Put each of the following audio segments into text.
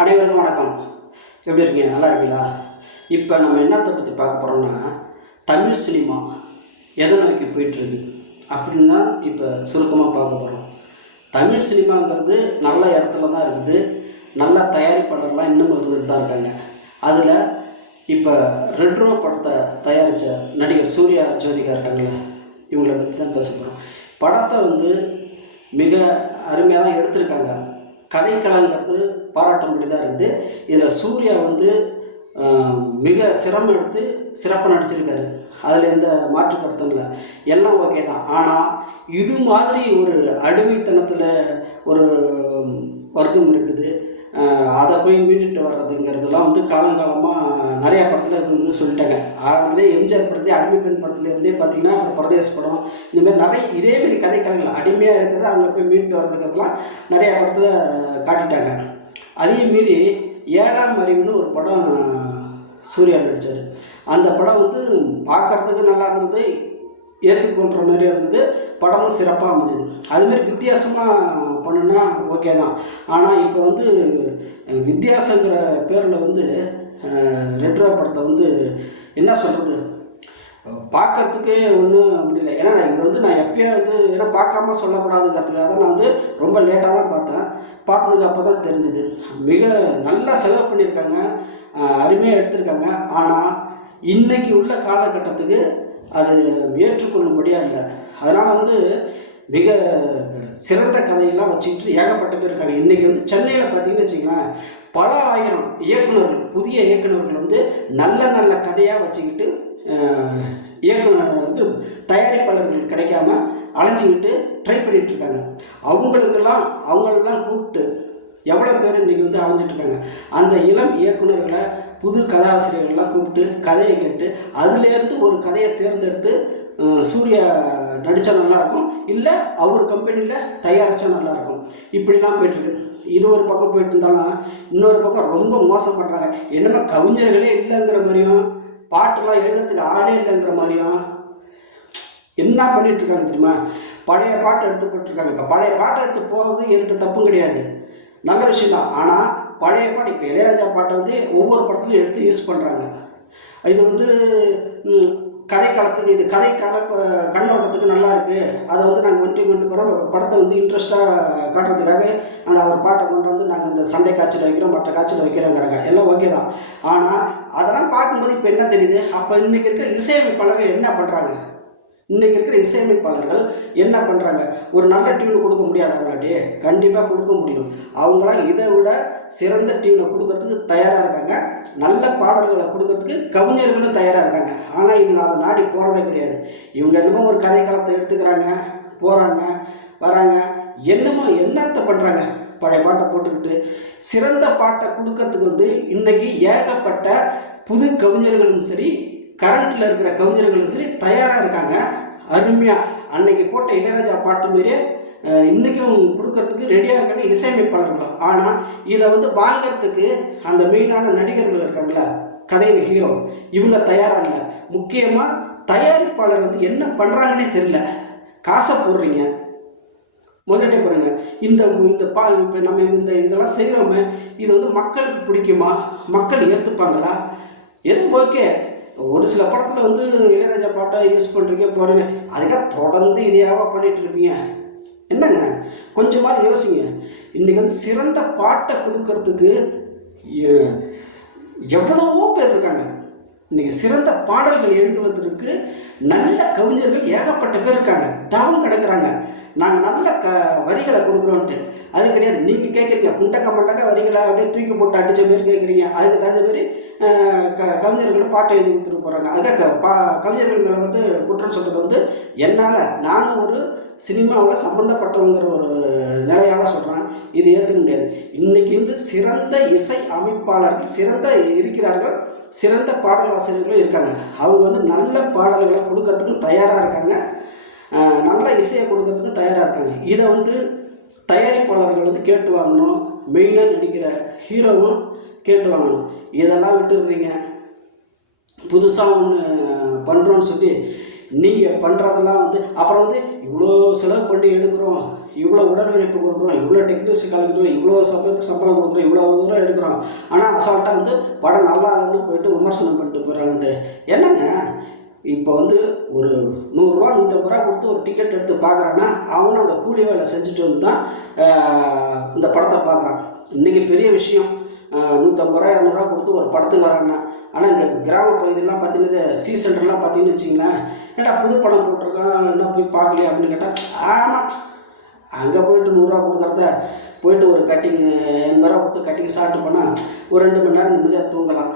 அனைவருக்கும் வணக்கம். எப்படி இருக்கீங்க? நல்லா இருக்கீங்களா? இப்போ நம்ம என்னத்தை பற்றி பார்க்க போகிறோம்னா தமிழ் சினிமா எதை நோக்கி போயிட்டுருக்கு அப்படின்னு தான் இப்போ சுருக்கமாக பார்க்க போகிறோம் தமிழ் சினிமாங்கிறது நல்ல இடத்துல தான் இருக்குது. நல்ல தயாரிப்பாளர்லாம் இன்னும் இருந்துட்டு தான் இருக்காங்க. அதில் இப்போ ரெட்ரோ படத்தை தயாரித்த நடிகர் சூர்யா ஜோதிகா இருக்காங்களே இவங்கள பற்றி தான் பேச போகிறோம் படத்தை வந்து மிக அருமையாக தான் எடுத்திருக்காங்க. கதைக்களங்கிறது பாராட்ட முடியதாக இருக்குது இதில் சூர்யா வந்து மிக சிரமம் எடுத்து சிறப்பாக நடிச்சிருக்காரு. அதில் எந்த மாற்று கருத்தும் இல்லை. எல்லாம் ஓகே தான். ஆனால் இது மாதிரி ஒரு அடிமைத்தனத்தில் ஒரு வர்க்கம் இருக்குது. அதை போய் மீட்டுட்டு வர்றதுங்கிறதுலாம் வந்து காலங்காலமாக நிறையா படத்தில் இது வந்து சொல்லிட்டாங்க. ஆரம்பத்திலே எம்ஜிஆர் படத்திலே அடிமை பெண் படத்துலேருந்தே பார்த்தீங்கன்னா அப்புறம் படம். இந்தமாதிரி நிறைய இதேமாரி கதை கதைக்களங்கள் அடிமையாக இருக்கிறது அவங்கள போய் மீட்டு வர்றதுங்கிறதுலாம் நிறையா படத்தில் காட்டிட்டாங்க. அதையும் மீறி ஏழாம் அறிவுன்னு ஒரு படம் சூர்யா நடித்தார் அந்த படம் வந்து பார்க்கறதுக்கு நல்லா இருந்தது ஏற்றுக்கொன்ற மாதிரி இருந்தது. படமும் சிறப்பாக அமைஞ்சது. அதுமாரி வித்தியாசமாக பண்ணுனா ஓகே தான். ஆனால் இப்போ வந்து வித்தியாசங்கிற பேரில் வந்து ரெட்ரோ படத்தை வந்து என்ன சொல்கிறது பார்க்கறதுக்கே ஒன்றும் முடியல ஏன்னா நான் இது வந்து நான் எப்பயோ வந்து ஏன்னா பார்க்காம சொல்லக்கூடாதுங்கிறதுக்காக தான் நான் வந்து ரொம்ப லேட்டாக தான் பார்த்தேன். பார்த்ததுக்கு அப்போ தான் தெரிஞ்சுது. மிக நல்லா செலவு பண்ணியிருக்காங்க. அருமையாக எடுத்திருக்காங்க. ஆனால் இன்றைக்கி உள்ள காலகட்டத்துக்கு அது ஏற்றுக்கொள்ளும்படியாக இல்லை. அதனால் வந்து மிக சிறந்த கதையெல்லாம் வச்சுக்கிட்டு ஏகப்பட்ட பேர் இருக்காங்க. இன்றைக்கி வந்து சென்னையில் பார்த்தீங்கன்னு வச்சுங்களேன் பல ஆயிரம் இயக்குநர்கள் புதிய இயக்குனர்கள் வந்து நல்ல நல்ல கதையாக வச்சுக்கிட்டு இயக்குனர் வந்து தயாரிப்பாளர்கள் கிடைக்காம அலைஞ்சிக்கிட்டு ட்ரை பண்ணிகிட்ருக்காங்க அவங்களுக்கெல்லாம் அவங்களெல்லாம் கூப்பிட்டு எவ்வளோ பேர் இன்றைக்கி வந்து அலைஞ்சிட்ருக்காங்க அந்த இளம் இயக்குனர்களை புது கதாசிரியர்கள்லாம் கூப்பிட்டு கதையை கேட்டு அதுலேருந்து ஒரு கதையை தேர்ந்தெடுத்து சூர்யா நடித்தா நல்லாயிருக்கும் இல்லை அவர் கம்பெனியில் தயாரித்தா நல்லாயிருக்கும். இப்படிலாம் போயிட்டுருக்கு. இது ஒரு பக்கம் போயிட்டு இருந்தாலும் இன்னொரு பக்கம் ரொம்ப மோசம் பண்ணுறாங்க என்னமோ கவிஞர்களே இல்லைங்கிற மாதிரியும் பாட்டெல்லாம் எழுதுறதுக்கு ஆளே இல்லைங்கிற மாதிரியும் என்ன பண்ணிகிட்ருக்காங்க தெரியுமா? பழைய பாட்டு எடுத்து போட்டிருக்காங்க. இப்போ பழைய பாட்டை எடுத்து போகிறது எந்த தப்பும் கிடையாது. நல்ல விஷயம் தான் ஆனால் பழைய பாட்டு இப்போ இளையராஜா பாட்டை வந்து ஒவ்வொரு படத்துலையும் எடுத்து யூஸ் பண்ணுறாங்க இது வந்து கதை களத்துக்கு இது கதை கல கண்ணோட்டத்துக்கு நல்லா இருக்குது அதை வந்து நாங்கள் ஒன்றி கொண்டு போகிறோம் படத்தை வந்து இன்ட்ரெஸ்ட்டாக காட்டுறதுக்காக அந்த அவர் பாட்டை கொண்டு வந்து நாங்கள் இந்த சண்டை காய்ச்சல் வைக்கிறோம் மற்ற காய்ச்சல் வைக்கிறோங்கிறாங்க. எல்லாம் ஓகே தான். ஆனால் அதெல்லாம் பார்க்கும்போது இப்போ என்ன தெரியுது? அப்போ இன்றைக்கி இருக்கிற இசையமைப்பாளர்கள் என்ன பண்ணுறாங்க இன்றைக்கி இருக்கிற இசையமைப்பாளர்கள் என்ன பண்ணுறாங்க ஒரு நல்ல டியூன் கொடுக்க முடியாது அவங்களாட்டி கண்டிப்பாக கொடுக்க முடியும். அவங்களாம் இதை விட சிறந்த டியூனை கொடுக்கறதுக்கு தயாராக இருக்காங்க. நல்ல பாடல்களை கொடுக்கறதுக்கு கவிஞர்களும் தயாராக இருக்காங்க. ஆனால் இவங்க அதை நாடி போகிறதே கிடையாது. இவங்க என்னமோ ஒரு கதை களத்தை எடுத்துக்கிறாங்க போகிறாங்க வராங்க. என்னமோ என்னத்தை பண்ணுறாங்க பழைய பாட்டை போட்டுக்கிட்டு சிறந்த பாட்டை கொடுக்கறதுக்கு வந்து இன்னைக்கு ஏகப்பட்ட புது கவிஞர்களும் சரி கரண்ட்டில் இருக்கிற கவிஞர்களும் சரி தயாராக இருக்காங்க. அருமையாக அன்னைக்கு போட்ட இளையராஜா பாட்டு மாரியே இன்றைக்கும் கொடுக்கறதுக்கு ரெடியாக இருக்காங்க இசையமைப்பாளர்களும். ஆனால் இதை வந்து வாங்கிறதுக்கு அந்த மெயினான நடிகர்கள் இருக்காங்களா கதை ஹீரோ இவங்க தயாராக இல்லை. முக்கியமாக தயாரிப்பாளர் வந்து என்ன பண்ணுறாங்கன்னே தெரில காசை போடுறீங்க. முதலிட்டே பாருங்க. இந்த இந்த பா இப்போ நம்ம இந்த இதெல்லாம் செய்கிறோமே இது வந்து மக்களுக்கு பிடிக்குமா? மக்கள் ஏற்றுப்பாங்களா எதுவும் ஓகே ஒரு சில படத்தில் வந்து இளையராஜா பாட்டை யூஸ் பண்ணுறீங்க பாருங்க. அதுக்காக தொடர்ந்து இதையாவா பண்ணிட்டு இருப்பீங்க? என்னங்க? கொஞ்சமாவது யோசிங்க. இன்றைக்கி வந்து சிறந்த பாட்டை கொடுக்கறதுக்கு எவ்வளவோ பேர் இருக்காங்க. இன்னைக்கு சிறந்த பாடல்கள் எழுதுவதற்கு நல்ல கவிஞர்கள் ஏகப்பட்ட பேர் இருக்காங்க. தவம் கிடக்குறாங்க. நாங்கள் நல்ல க வரிகளை கொடுக்குறோன்ட்டு. அது கிடையாது. நீங்கள் கேட்குறீங்க குண்டக்க மண்டக்க வரிகளை அப்படியே தூக்கி போட்டு அடித்த மாரி கேட்குறீங்க அதுக்கு தகுந்த மாதிரி க கவிஞர்களும் பாட்டை எழுதி கொடுத்துட்டு போகிறாங்க அதுக்காக பா கவிஞர்கள் மேலே வந்து குற்றம் சொல்கிறது வந்து என்னால் நானும் ஒரு சினிமாவில் சம்மந்தப்பட்டவங்கிற ஒரு நிலையால் சொல்கிறேன் இது ஏற்றுக்க முடியாது. இன்னைக்கு வந்து சிறந்த இசை அமைப்பாளர்கள் சிறந்த இருக்கிறார்கள் சிறந்த பாடல் ஆசிரியர்களும் இருக்காங்க. அவங்க வந்து நல்ல பாடல்களை கொடுக்கறதுக்கும் தயாராக இருக்காங்க. நல்ல இசையை கொடுக்கறதுக்கு தயாராக இருக்காங்க. இதை வந்து தயாரிப்பாளர்கள் வந்து கேட்டு வாங்கணும். மெயினாக நடிக்கிற ஹீரோவும் கேட்டு வாங்கணும். இதெல்லாம் விட்டுடுறீங்க. புதுசாக ஒன்று பண்ணுறோன்னு சொல்லி நீங்கள் பண்ணுறதெல்லாம் வந்து அப்புறம் வந்து இவ்வளோ செலவு பண்ணி எடுக்கிறோம். இவ்வளோ உடல் கொடுக்குறோம். இவ்வளோ டெக்னீஷியன் கலக்கிறோம் இவ்வளோ சம்பளத்துக்கு சம்பளம் கொடுக்குறோம். இவ்வளோ தூரம் எடுக்கிறோம். ஆனால் அசால்ட்டாக வந்து படம் நல்லா இல்லைன்னு போயிட்டு விமர்சனம் பண்ணிட்டு போயிடறாங்கன்ட்டு என்னங்க? இப்போ வந்து ஒரு நூறுரூவா நூற்றம்பது ரூபா கொடுத்து ஒரு டிக்கெட் எடுத்து பார்க்குறான்னா அவனும் அந்த கூலி வேலை செஞ்சுட்டு வந்து தான் இந்த படத்தை பார்க்குறான் இன்றைக்கி பெரிய விஷயம். நூற்றம்பது ரூபா இரநூறுவா கொடுத்து ஒரு படத்துக்கு வரான்னா ஆனால் இங்கே கிராம பகுதியெல்லாம் பார்த்தீங்கன்னா சி சென்டர்லாம் பார்த்தீங்கன்னு வச்சிங்களேன் என்னடா புது படம் போட்டிருக்கான் என்ன போய் பார்க்கலையா அப்படின்னு கேட்டால் ஆமாம் அங்கே போயிட்டு நூறுரூவா கொடுக்குறத போயிட்டு ஒரு கட்டிங் எண்பது ரூபா கொடுத்து கட்டிங் சாப்பிட்டு போனால் ஒரு ரெண்டு மணி நேரம் நிம்மதியாக தூங்கலாம்.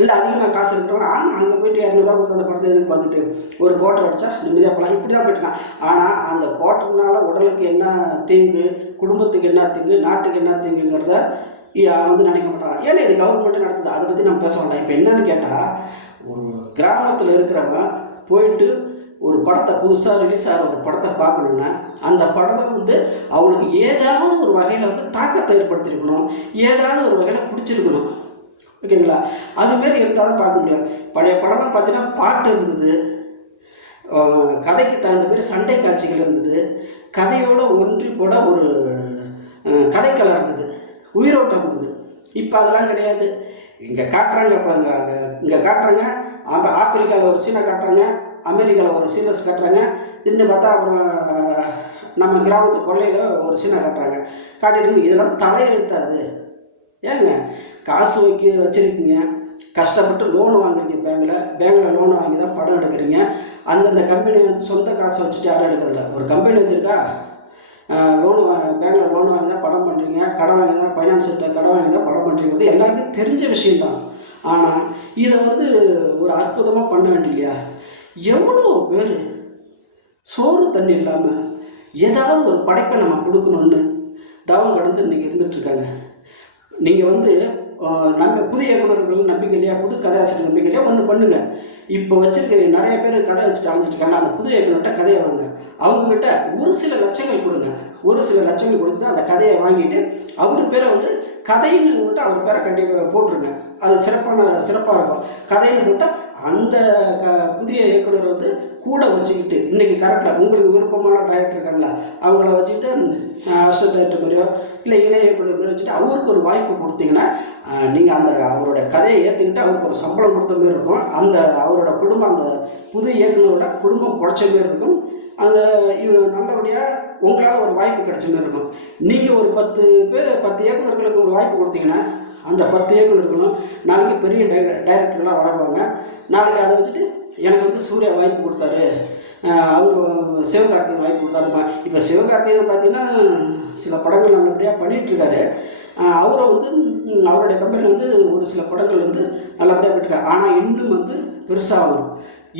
இல்லை அதிகமாக காசு இருக்கிறவங்க ஆமாம் அங்கே போயிட்டு இரநூறுவா கொடுத்து அந்த படத்தை எதுக்கு வந்துட்டு ஒரு கோட்டை அடிச்சா நிம்மதியாக போகலாம் இப்படி தான் போயிட்டுருக்கான் ஆனால் அந்த கோட்டைனால உடலுக்கு என்ன தீங்கு குடும்பத்துக்கு என்ன தீங்கு நாட்டுக்கு என்ன தீங்குங்கிறத வந்து நினைக்க மாட்டாங்க ஏன்னா இது கவர்மெண்ட்டு நடத்துது. அதை பற்றி நம்ம பேச வேண்டாம். இப்போ என்னன்னு கேட்டால் ஒரு கிராமத்தில் இருக்கிறவன் போயிட்டு ஒரு படத்தை புதுசாக ரிலீஸ் ஆகிற ஒரு படத்தை பார்க்கணுன்னா அந்த படத்தை வந்து அவனுக்கு ஏதாவது ஒரு வகையில் வந்து தாக்கத்தை ஏற்படுத்தியிருக்கணும். ஏதாவது ஒரு வகையில் பிடிச்சிருக்கணும். ஓகேங்களா? அதுமாரி இருந்தால் தான் பார்க்க முடியும் பழைய படம்லாம் பார்த்தீங்கன்னா பாட்டு இருந்தது. கதைக்கு தகுந்த மாதிரி சண்டை காட்சிகள் இருந்தது. கதையோடு ஒன்றி கூட ஒரு ஆஹ் இருந்தது. உயிரோட்டம் இருந்தது. இப்போ அதெல்லாம் கிடையாது. இங்கே காட்டுறாங்க இப்போ இங்கே காட்டுறாங்க. ஆப்பிரிக்காவில் ஒரு சீனை காட்டுறாங்க. அமெரிக்காவில் ஒரு சீனை காட்டுறாங்க. இன்னு பார்த்தா அப்புறம் நம்ம கிராமத்து கொள்ளையில் ஒரு சீனை காட்டுறாங்க. காட்டிட்டு இதெல்லாம் தலையெழுத்தாது ஏங்க? காசு வைக்க வச்சுருக்கீங்க கஷ்டப்பட்டு லோன் வாங்குறீங்க பேங்கில் பேங்கில் லோன் வாங்கி தான் படம் எடுக்கிறீங்க. அந்தந்த கம்பெனி வந்து சொந்த காசை வச்சுட்டு யாரும் எடுக்கிறதில்ல. ஒரு கம்பெனி வச்சுருக்கா லோன் பேங்கில் லோன் வாங்கி தான் படம் பண்ணுறீங்க கடன் வாங்கி தான் ஃபைனான்ஸ்கிட்ட கடன் வாங்கி தான் படம் பண்ணுறீங்கிறது எல்லாத்துக்கும் தெரிஞ்ச விஷயந்தான் ஆனால் இதை வந்து ஒரு அற்புதமாக பண்ண வேண்டிய எவ்வளோ பேர் சோறு தண்ணி இல்லாமல் ஏதாவது ஒரு படைப்பை நம்ம கொடுக்கணும்னு தவம் கடந்து இன்றைக்கி இருந்துகிட்ருக்காங்க நீங்கள் வந்து நம்ம புதிய இயக்குநர்கள் நம்பிக்கை இல்லையா புது கதாசிரியர் நம்பிக்கை இல்லையா ஒன்று பண்ணுங்க. இப்போ வச்சிருக்க நிறைய பேர் கதை வச்சுட்டு அழைஞ்சிட்டு இருக்காங்க. அந்த புது இயக்குநர்கிட்ட கதையை வாங்க. அவங்கக்கிட்ட ஒரு சில லட்சங்கள் கொடுங்க. ஒரு சில லட்சங்கள் கொடுத்து அந்த கதையை வாங்கிட்டு அவர் பேரை வந்து கதைன்னு விட்டு அவர் பேரை கண்டிப்பாக போட்டுருங்க. அது சிறப்பான சிறப்பாக இருக்கும். கதைன்னு போட்டால் அந்த க புதிய இயக்குனர் வந்து கூட வச்சுக்கிட்டு இன்றைக்கி கரெக்டாக உங்களுக்கு விருப்பமான டைரக்டர் இருக்காங்களா? அவங்கள வச்சுக்கிட்டு அசிஸ்டன்ட் டைரக்டர் மாதிரியோ இல்லை இணை இயக்குனர் மாதிரி வச்சுட்டு அவருக்கு ஒரு வாய்ப்பு கொடுத்தீங்கன்னா நீங்கள் அந்த அவரோட கதையை ஏற்றுக்கிட்டு அவருக்கு ஒரு சம்பளம் கொடுத்த மாதிரி இருக்கும். அந்த அவரோட குடும்பம் அந்த புது இயக்குனரோட குடும்பம் குறைச்ச மாதிரி இருக்கும். அந்த இவங்க நல்லபடியாக உங்களால் ஒரு வாய்ப்பு கிடைச்ச மாதிரி இருக்கும். நீங்கள் ஒரு பத்து பேர் பத்து இயக்குநர்களுக்கு ஒரு வாய்ப்பு கொடுத்தீங்கன்னா அந்த பத்து இருக்கணும் நாளைக்கு பெரிய டை டைரக்டர்களாக வளருவாங்க. நாளைக்கு அதை வச்சுட்டு எனக்கு வந்து சூர்யா வாய்ப்பு கொடுத்தாரு. அவர் சிவகார்த்திகேயன் வாய்ப்பு கொடுத்தாருமா. இப்போ சிவகார்த்திகேயன் பார்த்தீங்கன்னா சில படங்கள் நல்லபடியாக பண்ணிகிட்ருக்காரு அவரை வந்து அவருடைய கம்பெனி வந்து ஒரு சில படங்கள் வந்து நல்லபடியாக போயிட்டுருக்காரு ஆனால் இன்னும் வந்து பெருசாகணும்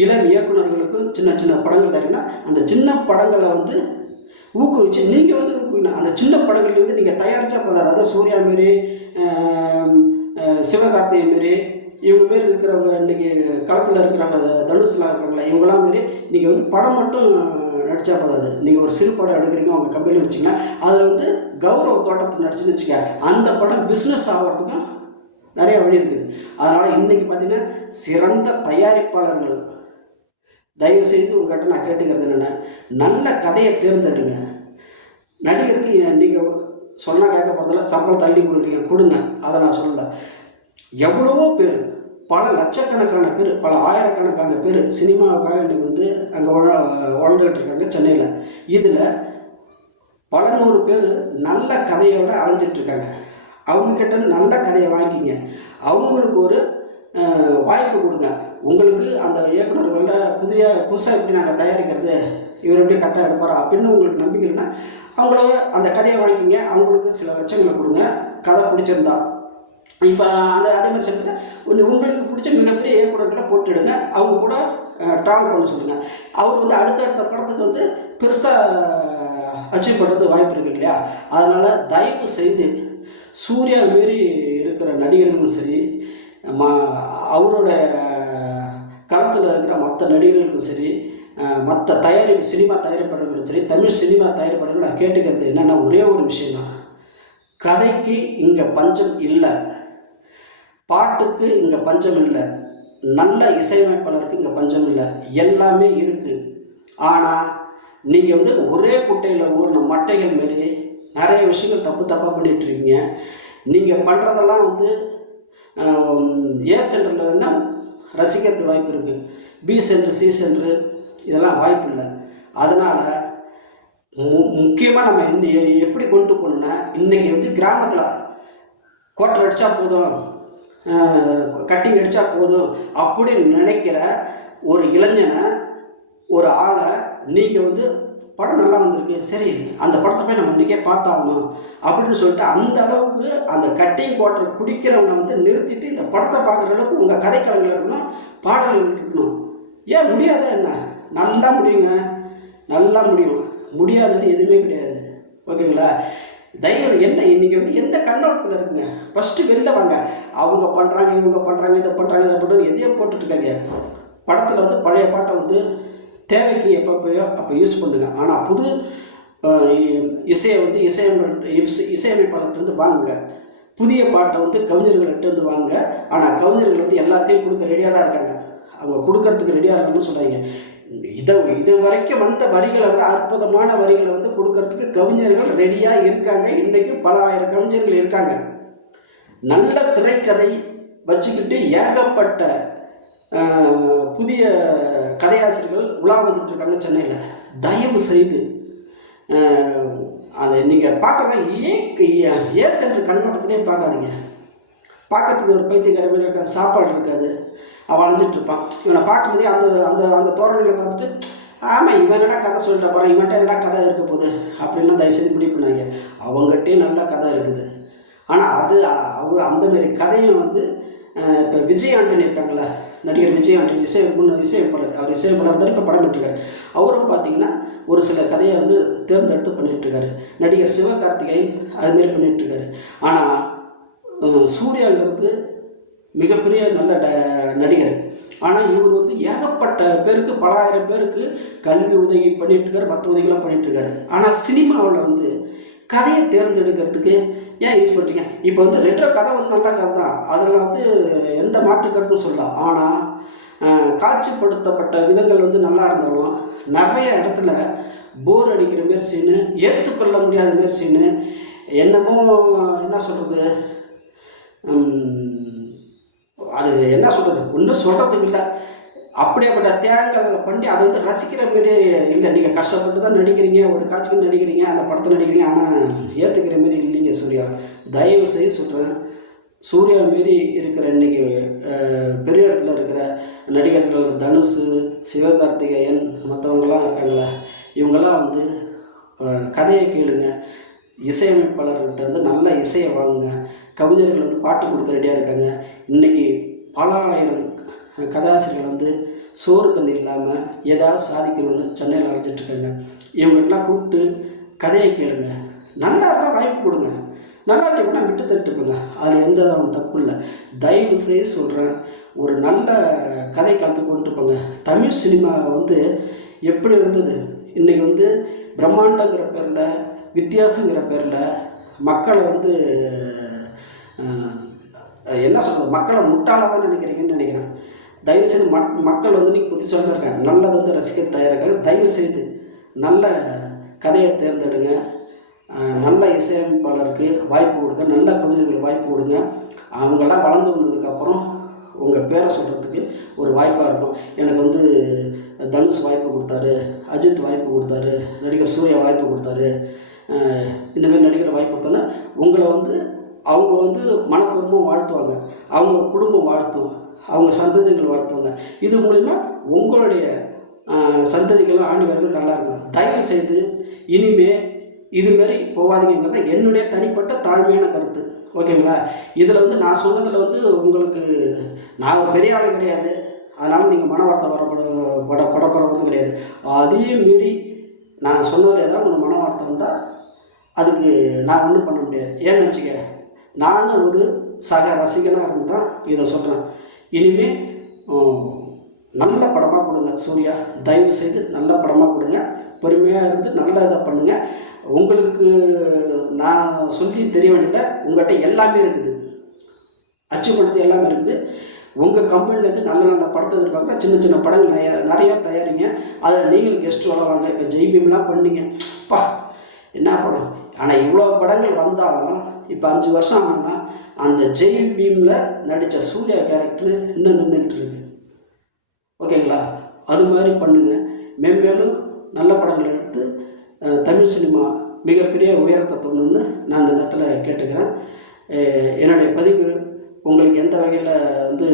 இளம் இயக்குனர்களுக்கும் சின்ன சின்ன படங்கள் தரீங்கன்னா அந்த சின்ன படங்களை வந்து ஊக்குவிச்சு நீங்கள் வந்து ஊக்குவிக்கணும். அந்த சின்ன படங்கள்லேருந்து நீங்கள் தயாரித்தா போதாது. அதாவது சூர்யா மாரி சிவகார்த்திகேயன் மாரி இவங்க மாரி இருக்கிறவங்க இன்றைக்கி களத்தில் இருக்கிறவங்க த- தனுஷ்லாம் இவங்களாம் மாரி நீங்கள் வந்து படம் மட்டும் நடித்தா போதாது. நீங்கள் ஒரு சிறு படம் எடுக்கிறீங்க உங்கள் கம்பெனியில் வச்சிங்கன்னா அதில் வந்து கௌரவ தோட்டத்தை நடிச்சுன்னு வச்சுக்க அந்த படம் பிஸ்னஸ் ஆகிறதுக்கும் நிறைய வழி இருக்குது. அதனால் இன்றைக்கி பார்த்தீங்கன்னா சிறந்த தயாரிப்பாளர்கள். தயவு செய்து உங்கள்கிட்ட நான் கேட்டுக்கிறது என்னென்னா நல்ல கதையை தேர்ந்தெடுங்க. நடிகருக்கு நீங்கள் சொன்னால் கேட்க போகிறதில்ல சம்பளம் தள்ளி கொடுக்குறீங்க கொடுங்க. அதை நான் சொல்லல. எவ்வளவோ பேர் பல லட்சக்கணக்கான பேர் பல ஆயிரக்கணக்கான பேர் சினிமாவுக்காக இன்றைக்கி வந்து அங்கே வாழ்ந்துகிட்டு இருக்காங்க சென்னையில். இதில் பல நூறு பேர் நல்ல கதையோட அலைஞ்சிட்ருக்காங்க அவங்கக்கிட்ட நல்ல கதையை வாங்கிக்கிங்க அவங்களுக்கு ஒரு வாய்ப்பு கொடுங்க. உங்களுக்கு அந்த இயக்குனர்களில் புதிய புதுசாக எப்படி நாங்கள் தயாரிக்கிறது இவர் எப்படி கரெக்டாக எடுப்பாரா அப்படின்னு உங்களுக்கு நம்பிக்கை இல்லைன்னா அவங்கள அந்த கதையை வாங்கிக்கிங்க. அவங்களுக்கு சில லட்சங்களை கொடுங்க. கதை பிடிச்சிருந்தா. இப்போ அந்த அதே மாதிரி சொல்லுங்கள் கொஞ்சம் உங்களுக்கு பிடிச்ச மிகப்பெரிய இயக்குனர்களை போட்டுடுங்க அவங்க கூட ட்ராவல் பண்ண சொல்லுங்கள் அவர் வந்து அடுத்தடுத்த படத்துக்கு வந்து பெருசாக அச்சீவ் பண்ணுறது வாய்ப்பு இருக்கு இல்லையா? அதனால் தயவு செய்து சூர்யா மாரி இருக்கிற நடிகர்களும் சரி ம அவரோட களத்தில் இருக்கிற மற்ற நடிகர்களுக்கும் சரி மற்ற தயாரிப்பு சினிமா தயாரிப்பாளர்களும் சரி தமிழ் சினிமா தயாரிப்பாளர்கள் நான் கேட்டுக்கிறது என்னென்னா ஒரே ஒரு விஷயந்தான் கதைக்கு இங்கே பஞ்சம் இல்லை. பாட்டுக்கு இங்கே பஞ்சம் இல்லை. நல்ல இசையமைப்பாளருக்கு இங்கே பஞ்சம் இல்லை. எல்லாமே இருக்குது ஆனால் நீங்கள் வந்து ஒரே குட்டையில் ஊர்ன மட்டைகள் மாரி நிறைய விஷயங்கள் தப்பு தப்பாக பண்ணிகிட்ருக்கீங்க நீங்கள் பண்ணுறதெல்லாம் வந்து ஏ சென்டரில் வேணால் ரசிக்கிறதுக்கு வாய்ப்பு இருக்குது பி சென்டர் சி சென்டர் இதெல்லாம் வாய்ப்பு இல்லை அதனால் மு முக்கியமாக நம்ம என்ன எப்படி கொண்டு போகணுன்னா இன்றைக்கி வந்து கிராமத்தில் கோட்டை அடித்தா போதும் கட்டிங் அடித்தா போதும் அப்படின்னு நினைக்கிற ஒரு இளைஞனை ஒரு ஆளை நீங்கள் வந்து படம் நல்லா வந்திருக்கு சரி அந்த படத்தை போய் நம்ம இன்றைக்கே பார்த்தாகணும் அப்படின்னு சொல்லிட்டு அந்த அளவுக்கு அந்த கட்டிங் கோட்டை குடிக்கிறவங்க வந்து நிறுத்திட்டு இந்த படத்தை பார்க்குற அளவுக்கு உங்கள் கதைக்களங்கள் இருக்கணும் பாடல்கள் இருக்கணும். ஏன் முடியாதா என்ன? நல்லா முடியுங்க. நல்லா முடியும். முடியாதது எதுவுமே கிடையாது. ஓகேங்களா? தயவு என்ன இன்னைக்கு வந்து எந்த கண்ணோட்டத்தில் இருக்குங்க? ஃபஸ்ட்டு வெளில வாங்க. அவங்க பண்ணுறாங்க இவங்க பண்ணுறாங்க இதை பண்ணுறாங்க இதை பண்ணுறாங்க எதையோ போட்டுட்ருக்காங்க. படத்தில் வந்து பழைய பாட்டை வந்து தேவைக்கு எப்பப்போயோ அப்போ யூஸ் பண்ணுங்க. ஆனால் புது இசையை வந்து இசையமைப்பு இசை இசையமைப்பாளர்கிட்டருந்து வாங்குங்க. புதிய பாட்டை வந்து கவிஞர்கள்ட்ட இருந்து வாங்க. ஆனால் கவிஞர்கள் வந்து எல்லாத்தையும் கொடுக்க ரெடியாக தான் இருக்காங்க. அவங்க கொடுக்கறதுக்கு ரெடியாக இருக்கணும்னு சொல்கிறாங்க இதை இது வரைக்கும் வந்த வரிகளை விட அற்புதமான வரிகளை வந்து கொடுக்கறதுக்கு கவிஞர்கள் ரெடியாக இருக்காங்க. இன்றைக்கும் பல ஆயிரம் கவிஞர்கள் இருக்காங்க. நல்ல திரைக்கதை வச்சுக்கிட்டு ஏகப்பட்ட புதிய கதையாசிரியர்கள் உலா வந்துட்டு இருக்காங்க சென்னையில். தயவு செய்து அதை நீங்கள் பார்க்குற ஏன் ஏன் சென்று கண்ணோட்டத்திலே பார்க்காதீங்க. பார்க்கறதுக்கு ஒரு பைத்தியக்காரமே மாதிரி இருக்க சாப்பாடு இருக்காது. அவன் அலைஞ்சிட்டு இருப்பான் இவனை பார்க்கும்போதே அந்த அந்த அந்த தோரணையில் பார்த்துட்டு ஆமாம் இவன் என்னடா கதை சொல்லிட்டு போகிறான் இவன்கிட்ட என்னடா கதை இருக்க போகுது? அப்படின்னு தயவுசெய்து முடிவு பண்ணாங்க அவங்ககிட்டயும் நல்ல கதை இருக்குது. ஆனால் அது அவர் அந்தமாரி கதையும் வந்து இப்போ விஜய் ஆண்டனி இருக்காங்கள நடிகர் விஜய் ஆண்டனி இசை முன்ன இசையமைப்பாளர். அவர் இசையமைப்பாளர் தான் இப்போ படம் பண்ணிட்டுருக்காரு அவரும் பார்த்தீங்கன்னா ஒரு சில கதையை வந்து தேர்ந்தெடுத்து பண்ணிகிட்ருக்காரு நடிகர் சிவகார்த்திகேயன் அதுமாரி பண்ணிகிட்ருக்காரு ஆனால் சூர்யாங்கிறது மிகப்பெரிய நல்ல ட நடிகர். ஆனால் இவர் வந்து ஏகப்பட்ட பேருக்கு பல ஆயிரம் பேருக்கு கல்வி உதவி பண்ணிட்டுருக்காரு மற்ற உதவிகள்லாம் பண்ணிட்டு ஆனால் சினிமாவில் வந்து கதையை தேர்ந்தெடுக்கிறதுக்கு ஏன் யூஸ் பண்ணுறீங்க இப்போ வந்து ரெட்ரோ கதை வந்து நல்ல கதை தான். அதில் வந்து எந்த மாற்று கருத்தும் சொல்லலாம் ஆனால் காட்சிப்படுத்தப்பட்ட விதங்கள் வந்து நல்லா இருந்தாலும் நிறைய இடத்துல போர் அடிக்கிற மாரி சீனு ஏற்றுக்கொள்ள முடியாத மாரி சீனு என்னமோ என்ன சொல்கிறது அது என்ன சொல்கிறது ஒன்றும் சொல்கிறதுக்கு இல்லை. அப்படியாப்பட்ட தியாகங்களை பண்ணி அதை வந்து ரசிக்கிற மாரி இல்லை. நீங்கள் கஷ்டப்பட்டு தான் நடிக்கிறீங்க ஒரு காட்சிக்கு நடிக்கிறீங்க அந்த படத்தில் நடிக்கிறீங்க ஆனால் ஏற்றுக்கிற மாரி இல்லைங்க சூர்யா. தயவு செய்து சொல்கிறேன் சூர்யா மாரி இருக்கிற இன்னைக்கு பெரிய இடத்துல இருக்கிற நடிகர்கள் தனுஷ் சிவகார்த்திகேயன் மற்றவங்களாம் இருக்காங்களே இவங்கெல்லாம் வந்து கதையை கேளுங்க. இசையமைப்பாளர்கிட்ட வந்து நல்ல இசையை வாங்குங்க. கவிஞர்கள் வந்து பாட்டு கொடுக்க ரெடியாக இருக்காங்க. இன்றைக்கி பல ஆயிரம் கதாசிரியர்கள் வந்து சோறு தண்ணி இல்லாமல் ஏதாவது சாதிக்கணும்னு சென்னையில் அழைச்சிட்ருக்காங்க இவங்ககிட்டலாம் கூப்பிட்டு கதையை கேளுங்க. நல்லா இருந்தால் வாய்ப்பு கொடுங்க. நல்லா இல்லைன்னா விட்டு தட்டுப்பேங்க அதில் எந்த தப்பு இல்லை. தயவு செய்து சொல்கிறேன் ஒரு நல்ல கதை கலந்து கொண்டு போங்க. தமிழ் சினிமா வந்து எப்படி இருந்தது? இன்றைக்கி வந்து பிரம்மாண்டங்கிற பேரில் வித்தியாசங்கிற பேரில் மக்களை வந்து என்ன சொல்கிறது மக்களை முட்டாளாக தான் நினைக்கிறீங்கன்னு நினைக்கிறேன். தயவு செய்து மக் மக்கள் வந்து நீங்கள் புத்தி சொல்லிட்டு இருக்காங்க. நல்லதை வந்து ரசிக்க தயாராக தயவு செய்து நல்ல கதையை தேர்ந்தெடுங்க. நல்ல இசையமைப்பாளருக்கு வாய்ப்பு கொடுங்க. நல்ல கவிஞர்களுக்கு வாய்ப்பு கொடுங்க. அவங்கெல்லாம் வளர்ந்து வந்ததுக்கப்புறம் உங்கள் பேரை சொல்கிறதுக்கு ஒரு வாய்ப்பாக இருக்கும். எனக்கு வந்து தனுஷ் வாய்ப்பு கொடுத்தாரு அஜித் வாய்ப்பு கொடுத்தாரு நடிகர் சூர்யா வாய்ப்பு கொடுத்தாரு. இந்தமாரி நடிகர் வாய்ப்பு கொடுத்தோன்னா உங்களை வந்து அவங்க வந்து மனப்பூர்வமாக வாழ்த்துவாங்க. அவங்க குடும்பம் வாழ்த்தும். அவங்க சந்ததிகள் வாழ்த்துவாங்க. இது மூலிமா உங்களுடைய சந்ததிகளும் ஆண்டு வரைக்கும் நல்லா இருக்கும் தயவு செய்து இனிமே இதுமாரி போகாதீங்கிறத என்னுடைய தனிப்பட்ட தாழ்மையான கருத்து. ஓகேங்களா? இதில் வந்து நான் சொன்னதில் வந்து உங்களுக்கு நான் பெரிய ஆள் கிடையாது. அதனால் நீங்கள் மன வார்த்தை வரப்பட பட படப்படுறது கிடையாது. அதையும் மீறி நான் சொன்னதில் ஏதாவது உங்களுக்கு மன வார்த்தை இருந்தால் அதுக்கு நான் ஒன்றும் பண்ண முடியாது. ஏன்னு வச்சுக்க நானும் ஒரு சக ரசிகனாக இருந்து இதை சொல்கிறேன் இனிமேல் நல்ல படமாக கொடுங்க சூர்யா. தயவு செய்து நல்ல படமாக கொடுங்க. பொறுமையாக இருந்து நல்ல இதை பண்ணுங்கள் உங்களுக்கு நான் சொல்லி தெரிய வேண்டியதில்லை உங்கள்கிட்ட எல்லாமே இருக்குது. அச்சுப்படுத்தி எல்லாமே இருக்குது. உங்கள் கம்பெனிலேருந்து நல்ல நல்ல படத்தை எதிர்பார்க்குற சின்ன சின்ன படங்கள் நிறைய நிறையா தயாரிங்க. அதில் நீங்களும் கெஸ்ட் வளவாங்க இப்போ ஜெய்பீம்லாம் பண்ணீங்க. பா என்ன படம்? ஆனால் இவ்வளோ படங்கள் வந்தாலும் இப்போ அஞ்சு வருஷம் ஆனோம்னா அந்த ஜெய் பீமில் நடித்த சூர்யா கேரக்டர் இன்னும் நின்றுட்டு இருக்கு. ஓகேங்களா? அது மாதிரி பண்ணுங்க. மென்மேலும் நல்ல படங்கள் எடுத்து தமிழ் சினிமா மிகப்பெரிய உயரத்தை தொடணும்னு நான் அந்த நேரத்தில் கேட்டுக்கிறேன். என்னுடைய பதிவு உங்களுக்கு எந்த வகையில் வந்து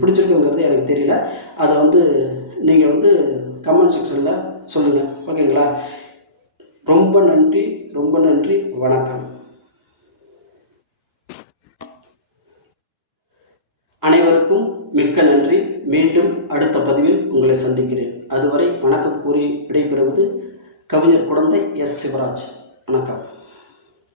பிடிச்சிருக்குங்கிறது எனக்கு தெரியல. அதை வந்து நீங்கள் வந்து கமெண்ட் செக்ஷனில் சொல்லுங்கள் ஓகேங்களா? ரொம்ப நன்றி ரொம்ப நன்றி வணக்கம். அனைவருக்கும் மிக்க நன்றி. மீண்டும் அடுத்த பதிவில் உங்களை சந்திக்கிறேன். அதுவரை வணக்கம் கூறி விடைபெறுவது கவிஞர் குழந்தை எஸ் சிவராஜ். வணக்கம்.